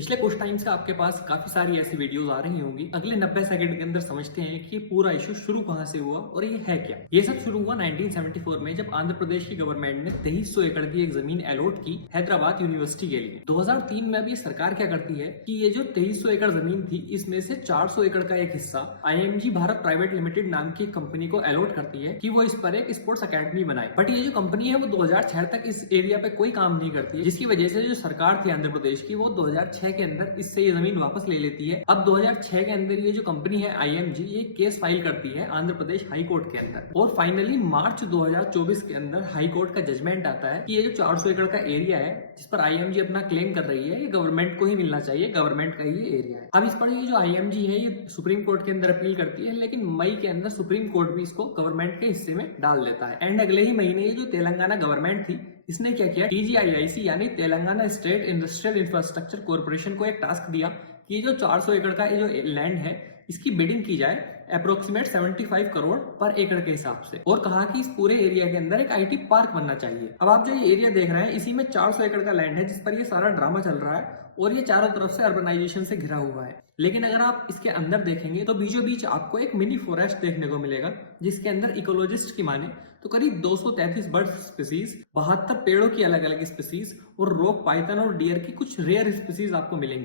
पिछले कुछ टाइम से आपके पास काफी सारी ऐसी वीडियोस आ रही होंगी। अगले 90 सेकंड के अंदर समझते हैं कि ये पूरा इशू शुरू कहां से हुआ और ये है क्या। ये सब शुरू हुआ 1974 में, जब आंध्र प्रदेश की गवर्नमेंट ने 2300 एकड़ की एक जमीन अलॉट की हैदराबाद यूनिवर्सिटी के लिए। 2003 में अभी सरकार क्या करती है कि ये जो 2300 एकड़ जमीन थी, इसमें से 400 एकड़ का एक हिस्सा IMG भारत प्राइवेट लिमिटेड नाम की कंपनी को अलॉट करती है कि वो इस पर एक स्पोर्ट्स अकेडमी बनाए। बट ये जो कंपनी है वो 2006 तक इस एरिया पे कोई काम नहीं करती है, जिसकी वजह से जो सरकार थी आंध्र प्रदेश की, वो 2006 के अंदर इससे ये जमीन वापस ले लेती है। अब 2006 के अंदर ये जो कंपनी है IMG, ये केस फाइल करती है आंध्र प्रदेश हाई कोर्ट के अंदर, और फाइनली मार्च 2024 के अंदर हाई कोर्ट का जजमेंट आता है कि ये जो 400 एकड़ का एरिया है जिस पर IMG अपना क्लेम कर रही है, ये गवर्नमेंट को ही मिलना चाहिए, गवर्नमेंट का ये एरिया है। अब इस पर ये जो IMG है ये सुप्रीम कोर्ट के अंदर अपील करती है, लेकिन मई के अंदर सुप्रीम कोर्ट भी इसको गवर्नमेंट के हिस्से में डाल देता है। एंड अगले ही महीने ये जो तेलंगाना गवर्नमेंट थी, इसने क्या किया, TGIIC यानी Telangana state industrial infrastructure corporation को एक टास्क दिया कि ये जो 400 एकड़ का ये जो लैंड है, इसकी बिडिंग की जाए अप्रोक्सीमेट 75 करोड़ पर एकड़ के हिसाब से, और कहा कि इस पूरे एरिया के अंदर एक IT पार्क बनना चाहिए। अब आप जो ये एरिया देख रहे हैं, इसी में 400 एकड़ का लैंड है जिस पर ये सारा ड्रामा चल रहा है, और ये चारों तरफ से अर्बनाइजेशन से घिरा हुआ है। लेकिन अगर आप इसके अंदर देखेंगे तो बीचों बीच आपको एक मिनी फॉरेस्ट देखने को मिलेगा, जिसके अंदर इकोलॉजिस्ट की माने तो करीब 233 बर्ड स्पीसीज, 72 पेड़ों की अलग अलग स्पीसीज, और रॉक पाइथन और डियर की कुछ रेयर स्पीसीज आपको मिलेंगी।